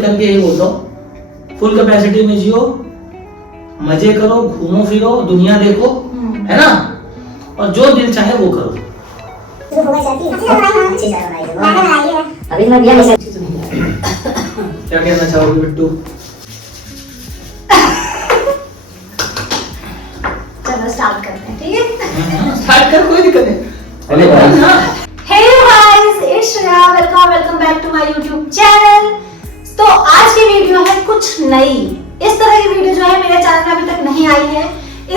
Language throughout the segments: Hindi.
निकल के यही बोलता हूँ, फुल कैपेसिटी में जियो, मजे करो, घूमो फिरो, दुनिया देखो, है ना, और जो दिल चाहे वो करो। क्या कहना चाहोगे बिट्टू? चलो स्टार्ट करते हैं, ठीक है? स्टार्ट कर, कोई दिक्कत नहीं। Hello guys, Hey guys, it's Shreya, welcome back to my YouTube channel. तो आज की वीडियो है कुछ नई। इस तरह की वीडियो जो है मेरे चैनल में अभी तक नहीं आई है।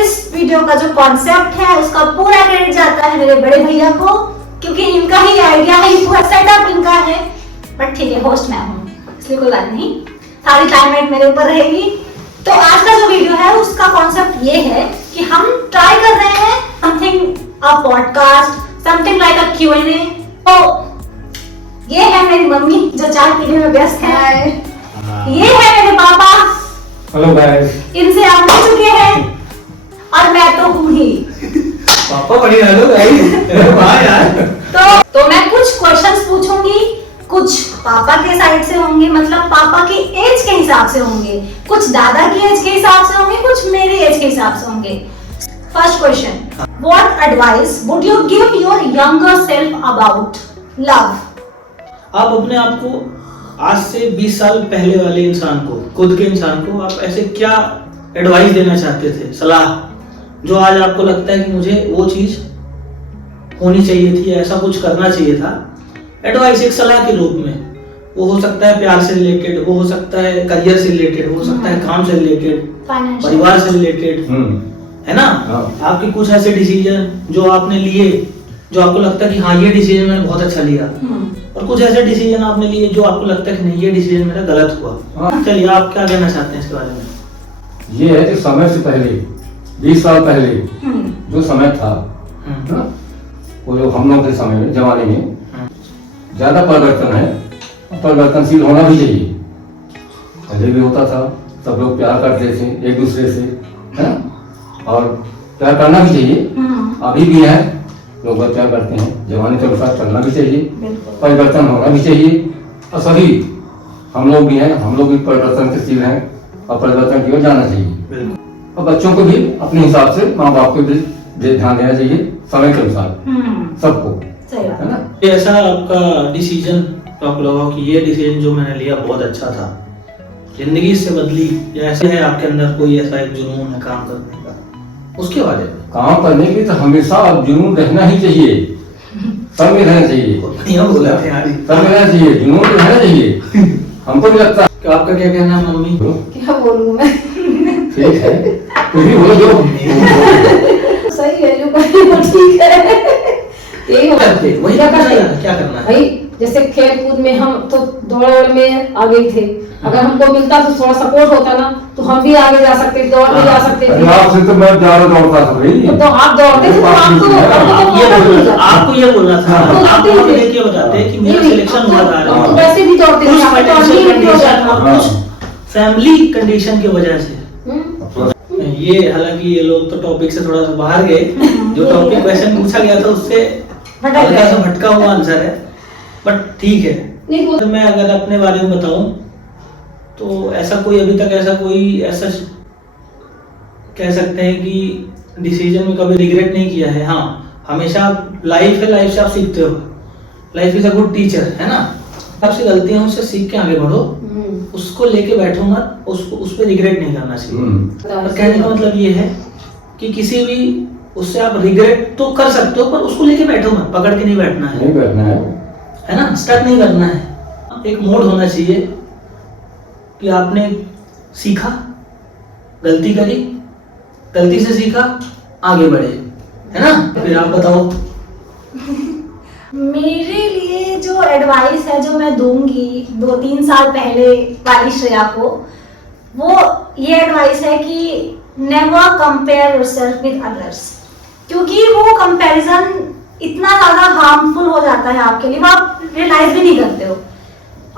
इस वीडियो का जो कॉन्सेप्ट है उसका पूरा क्रेडिट जाता है मेरे बड़े भैया को, क्योंकि इनका ही आइडिया है, पूरा सेटअप इनका है। बट ठीक है, होस्ट मैं हूँ, इसलिए कोई बात नहीं, सारी लाइमलाइट मेरे ऊपर रहेगी। तो आज का जो वीडियो है उसका कॉन्सेप्ट ये है कि हम ट्राई कर रहे हैं something a podcast, something like a Q&A। तो ये है मेरी मम्मी जो चाय पीने में व्यस्त है, ये है मेरे पापा, हेलो गाइस, इनसे आप मिल चुके हैं, और मैं तो हूँ ही। पापा बड़ी हेलो गाइस, वाह यार। तो मैं कुछ क्वेश्चंस पूछूंगी, कुछ पापा के साइड से होंगे, मतलब पापा की एज के हिसाब से होंगे, कुछ दादा की एज के हिसाब से होंगे, कुछ मेरी एज के हिसाब से होंगे। First question, what advice would you give your younger self about love? आप अपने आप को आज से 20 साल पहले वाले इंसान को, खुद के इंसान को, आप ऐसे क्या एडवाइस देना चाहते थे, सलाह, जो आज आपको लगता है कि मुझे वो चीज होनी चाहिए थी, ऐसा कुछ करना चाहिए था? एडवाइस एक सलाह के रूप में, वो हो सकता है प्यार से रिलेटेड, वो हो सकता है करियर से रिलेटेड, हो सकता है काम से रिलेटेड, परिवार से रिलेटेड, है ना? आपके कुछ ऐसे डिसीजन जो आपने लिए, जो आपको लगता है कि हाँ ये डिसीजन मैंने बहुत अच्छा लिया, और कुछ ऐसे डिसीजन आपने लिए जो आपको लगता है कि नहीं ये डिसीजन मेरा गलत हुआ। चलिए, आप क्या कहना चाहते हैं इसके बारे में? ये है कि समय से पहले 20 साल पहले जो समय था ना, वो जो हम लोग के समय में, जमाने में ज्यादा परिवर्तन है, परिवर्तनशील होना भी चाहिए। पहले भी होता था, सब लोग प्यार करते थे एक दूसरे से, है ना, और प्यार करना भी चाहिए। अभी भी है, लोग प्यार करते हैं, जमाने के अनुसार चलना भी चाहिए, परिवर्तन होना भी चाहिए, और सभी हम लोग भी हैं, हम लोग भी परिवर्तनशील हैं, और परिवर्तन की ओर जाना चाहिए। और बच्चों को भी अपने हिसाब से माँ बाप को भी ध्यान देना चाहिए समय के अनुसार, सबको, है ना? ऐसा आपका डिसीजन तो आपको लगा कि ये डिसीजन जो मैंने लिया बहुत अच्छा था, जिंदगी से बदली, या ऐसा है आपके अंदर कोई ऐसा एक जुनून है काम करने का, उसके बारे में? काम करने की तो हमेशा अब जुनून रहना ही चाहिए, सब में रहना चाहिए, बोला यार, सब में रहना चाहिए, जुनून तो रहना चाहिए। हमको भी लगता है। तो आपका क्या कहना है मम्मी? क्या बोलूं मैं? ठीक है, कुछ भी बोलो, जो सही है, जो कहीं वो ठीक है। यही होता है, वही क्या क्या करना है भाई? जैसे खेल कूद में हम तो दौड़ में आगे थे, अगर हमको मिलता तो थोड़ा सपोर्ट होता ना, तो हम भी आगे जा सकते, दौड़ भी जा सकते थे। आपसे तो मैं ज्यादा दौड़ता था भाई। तो आप दौड़ते थे, तो आपको ये बोलना था, आप ये बताते कि मेरा सिलेक्शन हुआ था, वैसे भी दौड़ते थे, फैमिली कंडीशन की वजह से। ये हालांकि ये लोग तो टॉपिक से थोड़ा सा बाहर गए, जो टॉपिक क्वेश्चन पूछा गया था उससे हल्का सा भटका हुआ आंसर है, बट ठीक है। तो मैं अगर अपने बारे में बताऊं तो ऐसा कोई अभी तक ऐसा कह सकते हैं कि डिसीजन में कभी रिग्रेट नहीं किया है। हाँ, हमेशा लाइफ है, लाइफ से आप सीखते हो, life is a good teacher, है ना? आपसे गलतियां उससे सीख के आगे बढ़ो, उसको लेके बैठो मत, उस पर रिग्रेट नहीं करना चाहिए। और कहने का मतलब ये है कि किसी भी उससे आप रिग्रेट तो कर सकते हो, पर उसको लेके बैठो मत, पकड़ के नहीं बैठना है, नहीं बैठना है ना? स्टक नहीं करना है। एक मोड होना चाहिए कि आपने सीखा, गलती करी, गलती से सीखा, आगे बढ़े, है ना? फिर आप बताओ। मेरे लिए जो एडवाइस है जो मैं दूंगी 2-3 साल पहले वाली श्रेया को, वो ये एडवाइस है कि never compare yourself with others, क्योंकि वो कंपैरिजन इतना ज्यादा हार्मफुल हो जाता है आपके लिए, वो आप रियलाइज भी नहीं करते हो,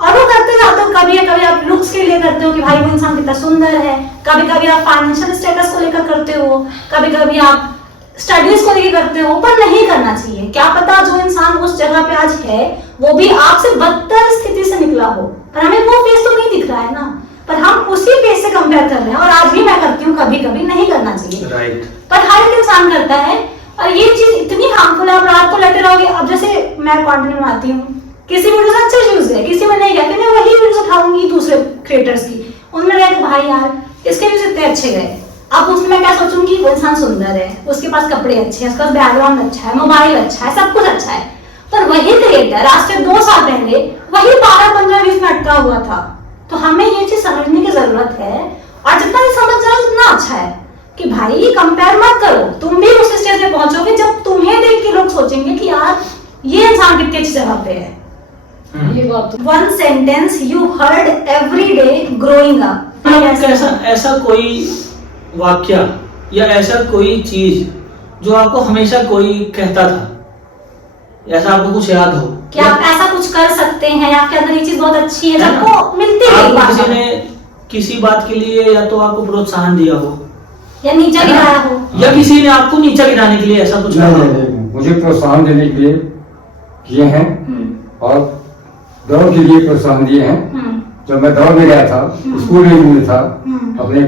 और वो करते जाते हो। कभी कभी आप लुक्स के लिए करते हो कि भाई वो इंसान कितना सुंदर है, कभी कभी आप फाइनेंशियल स्टेटस को लेकर करते हो, कभी कभी आप स्टडीज को लेकर करते हो, पर नहीं करना चाहिए। क्या पता जो इंसान उस जगह पे आज है वो भी आपसे बदतर स्थिति से निकला हो, पर हमें वो फेस तो नहीं दिख रहा है ना, पर हम उसी फेस से कंपेयर कर रहे हैं। और आज भी मैं करती हूँ, कभी कभी नहीं करना चाहिए, राइट। पर हर एक इंसान करता है। और ये चीज इतनी हार्मफुल है, आप रात को लेटे रहोगे। अब जैसे मैं कंटेंट बनाती हूँ, किसी वीडियो से अच्छा व्यूज है, किसी में नहीं गया, फिर मैं वही वीडियो उठाऊंगी दूसरे क्रिएटर्स की, उनमें रहे भाई यार इसके व्यूज इतने अच्छे गए। अब उसमें मैं क्या सोचूंगी, वो इंसान सुंदर है, उसके पास कपड़े अच्छे हैं, उसके पास बैकग्राउंड अच्छा है, मोबाइल अच्छा है, सब कुछ अच्छा है। पर वही क्रिएटर आज से 2 साल पहले वही 12, 15, 20 में अटका हुआ था। तो हमें ये चीज समझने की जरूरत है, और जितना भी समझ जाओ उतना अच्छा है कि भाई ये कंपेयर मत करो। तुम भी उस स्टेज पे पहुंचोगे जब तुम्हें देख के लोग सोचेंगे कि यार ये इंसान कितनी अच्छी जगह पे है। ये बात। One sentence you heard every day growing up. ऐसा कोई वाक्य या ऐसा कोई चीज जो आपको हमेशा कोई कहता था, ऐसा आपको कुछ याद हो कि आप ऐसा कुछ कर सकते हैं, आपके अंदर ये चीज बहुत अच्छी है, आपको मिलती है आपको किसी ने किसी बात के लिए या तो आपको प्रोत्साहन दिया हो या नीचा गिराया हो, या किसी ने आपको नीचा गिराने के लिए ऐसा कुछ कहा हो? मुझे प्रोत्साहन देने के लिए किए हैं और दौड़ के लिए प्रोत्साहन दिए हैं। जब मैं दौड़ में गया था, स्कूल में था अपने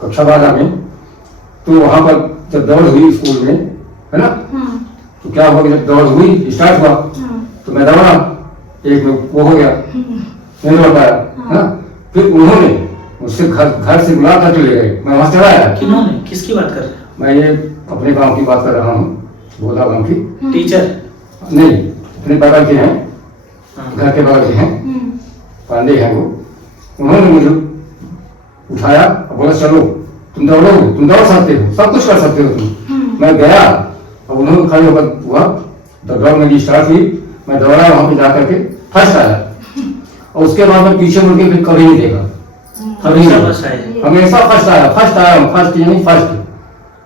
कक्षा 12 में, तो वहां पर जब दौड़ हुई स्कूल में, है ना, तो क्या हुआ कि जब दौड़ हुई स्टार्ट हुआ तो मैं दौड़ा, एक वो हो गया, नहीं दौड़ पाया, है ना। फिर उन्होंने मुझसे घर से बुला करके ले गए, मैं वहां चला आया। किन्होंने, किसकी बात कर रहे हैं? मैं ये अपने गांव की बात कर रहा हूँ, बोधा गांव की। टीचर नहीं, अपने बगल के हैं, घर के बगल के हैं, पांडे हैं वो। उन्होंने मुझे उठाया और बोला चलो तुम दौड़ो, तुम दौड़ सकते हो, सब कुछ कर सकते हो तुम। मैं गया और उन्होंने खड़े होकर हुआ, दौड़ मेरी स्टार्ट हुई, मैं दौड़ा, वहां पे जाकर के फर्स्ट आया। और उसके बाद मैं पीछे मुड़ के फिर कभी नहीं देखा, हमेशा फर्स्ट आए। हमेशा फर्स्ट आया, फर्स्ट यानी फर्स्ट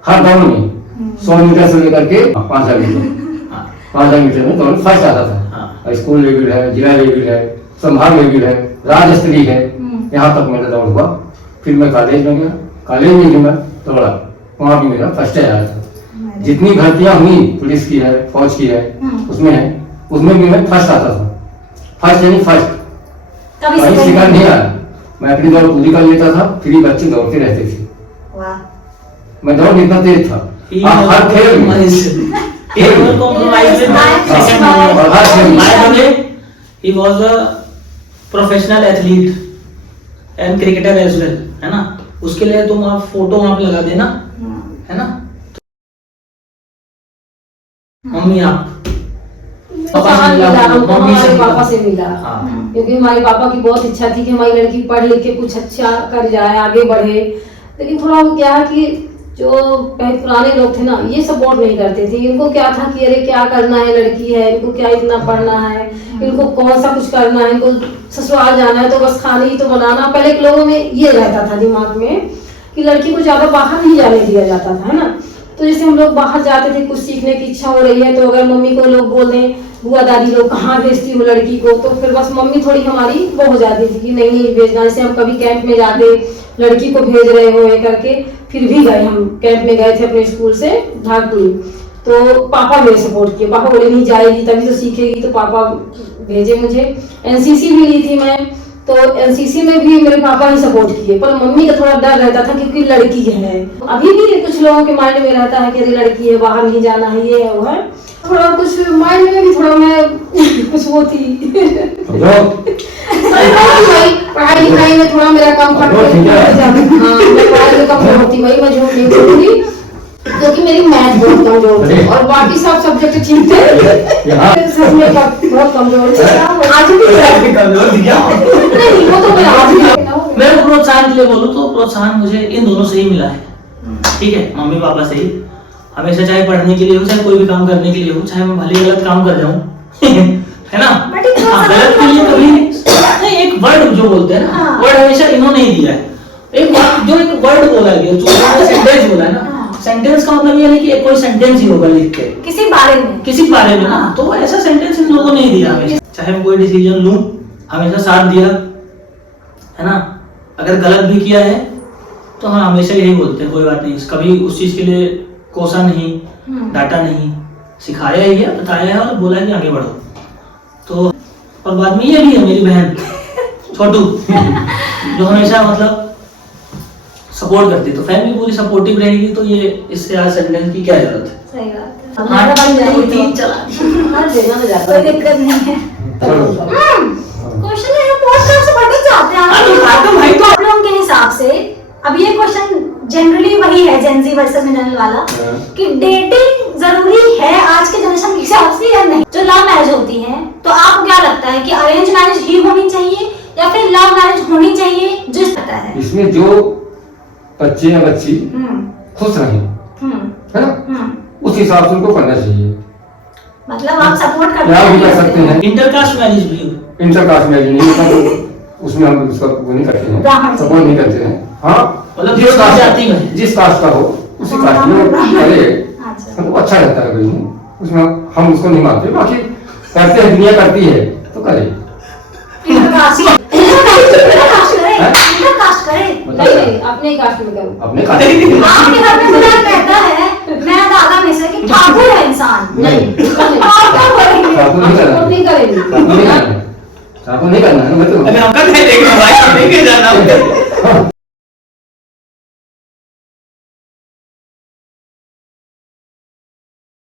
हर दौड़ में 100 मीटर से लेकर के 5000 मीटर, 5000 मीटर में दौड़ फर्स्ट आता था। स्कूल लेवल है, जिला लेवल है, संभाग लेवल है, राज्य स्तरीय है, यहाँ तक मेरा दौड़ हुआ। फिर मैं कॉलेज में गया, कॉलेज में भी मैं दौड़ा, वहाँ भी मेरा फर्स्ट आया था। जितनी भर्तियां हुई, पुलिस की है, फौज की है, उसमें भी मैं फर्स्ट आता था। फर्स्ट यानी फर्स्ट, कभी सेकंड नहीं आया। मैं अपनी दौड़ पूरी कर लेता था, फिर बच्चे दौड़ते रहते थे। मैं दौड़ इतना तेज था, हर खेल में he was a professional athlete and cricketer as well, है ना। उसके लिए तुम आप फोटो वहां पे लगा देना, है ना। मम्मी आप हमारे पापा से मिला, क्योंकि हमारे पापा की बहुत इच्छा थी कि हमारी लड़की पढ़ लिख के कुछ अच्छा कर जाए, आगे बढ़े। लेकिन थोड़ा वो क्या है कि जो पुराने लोग थे ना, ये सपोर्ट नहीं करते थे। इनको क्या था कि अरे क्या करना है, लड़की है, इनको क्या इतना पढ़ना है, इनको कौन सा कुछ करना है, इनको ससुराल जाना है तो बस खाना ही तो बनाना। पहले के लोगों में ये रहता था दिमाग में कि लड़की को ज्यादा बाहर नहीं जाने दिया जाता था, है ना। तो जैसे हम लोग बाहर जाते थे, कुछ सीखने की इच्छा हो रही है, तो अगर मम्मी को लोग बोल दें, बुआ दादी लोग कहाँ भेजती हो लड़की को, तो फिर बस मम्मी थोड़ी हमारी वो हो जाती थी कि नहीं नहीं भेजना। जैसे हम कभी कैंप में जाते, लड़की को भेज रहे हो ये करके, फिर भी गए, हम कैंप में गए थे अपने स्कूल से धारपुरी, तो पापा मेरे सपोर्ट किए। पापा बोले नहीं जाएगी तभी तो सीखेगी, तो पापा भेजे मुझे। एनसीसी भी ली थी मैं, तो एनसीसी में भी मेरे पापा ही सपोर्ट किए, पर मम्मी का थोड़ा डर रहता था क्योंकि लड़की है। अभी भी कुछ लोगों के माइंड में रहता है कि अरे लड़की है, बाहर नहीं जाना है, ये है वो है। थोड़ा कुछ माइंड में भी थोड़ा मैं कुछ वो थी पढ़ाई लिखाई में थोड़ा मेरा कम होती वही मैं झूठ नहीं बोलूंगी, क्योंकि मेरी मैथ बहुत कमजोर थी और बाकी सब सब्जेक्ट ठीक थे, सच में बहुत कमजोर थी। आज भी कमजोर थी क्या? नहीं, वो तो मैं आज भी। मैं प्रोत्साहन के लिए बोलूं तो प्रोत्साहन मुझे इन दोनों से ही मिला है, ठीक है, मम्मी पापा से ही। हमेशा चाहे पढ़ने के लिए हो, चाहे कोई भी काम करने के लिए हो, चाहे मैं भले गलत काम कर जाऊं है ना, गलत के लिए कभी नहीं। एक वर्ड जो बोलते हैं ना, वर्ड हमेशा इन्होंने ही दिया है। एक वर्ड बोला गया, जो सेंटेंस बोला है ना, सेंटेंस का मतलब ये नहीं कि कोई सेंटेंस ही होगा लिख के किसी बारे में ना, तो ऐसा सेंटेंस इन लोगों ने ही दिया हमेशा। चाहे मैं कोई डिसीजन लूं, हमेशा साथ दिया, है ना। अगर गलत भी किया है तो हाँ, हमेशा यही बोलते हैं कोई बात नहीं, कभी उस चीज के लिए कोसा नहीं, डांटा नहीं, सिखाया ही है, बताया है और बोला है कि आगे बढ़ो। तो और बाद में ये भी है मेरी बहन, छोटू जो हमेशा मतलब सपोर्ट करती है, तो फैमिली पूरी सपोर्टिव रहेगी तो ये इससे आज सेंटेंस की क्या जरूरत है। सही बात है। हाँ, तीन चला कोई दिक्कत नहीं है। क्वेश्चन है पॉडकास्ट से पढ़ने जाते हैं आप लोगों के हिसाब से। अब ये क्वेश्चन जनरली वही है जेनजी वर्सेस मिलेनियल वाला कि डेटिंग जरूरी है आज के जनरेशन के हिसाब से या नहीं। जो लव मैरिज होती है तो आपको क्या लगता है कि अरेंज मैरिज ही होनी चाहिए या फिर लव मैरिज होनी चाहिए, जिस पता है इसमें जो बच्चे या बच्ची खुश रहे है ना, उस हिसाब से उनको करना चाहिए। मतलब आप सपोर्ट क्या भी कर सकते हैं। इंटरकास्ट मैरिज भी हो, इंटरकास्ट मैरिज नहीं होता तो उसमें हम उसका वो नहीं करते हैं, सपोर्ट नहीं करते हैं। हाँ मतलब जिस कास्ट का हो उसी कास्ट में करे तो अच्छा रहता है। कोई नहीं उसमें हम उसको नहीं मानते, बाकी करते हैं, दुनिया करती है तो करे। नहीं, अपने कास्ट में करो। अपने कास्ट आपके घर में बुरा कहता है मैं दादा में से कि ठाकुर है इंसान। नहीं सपोर्ट नहीं करेंगे। नहीं करना है, नहीं करना है। अगर हम कर लेंगे भाई लेके जाना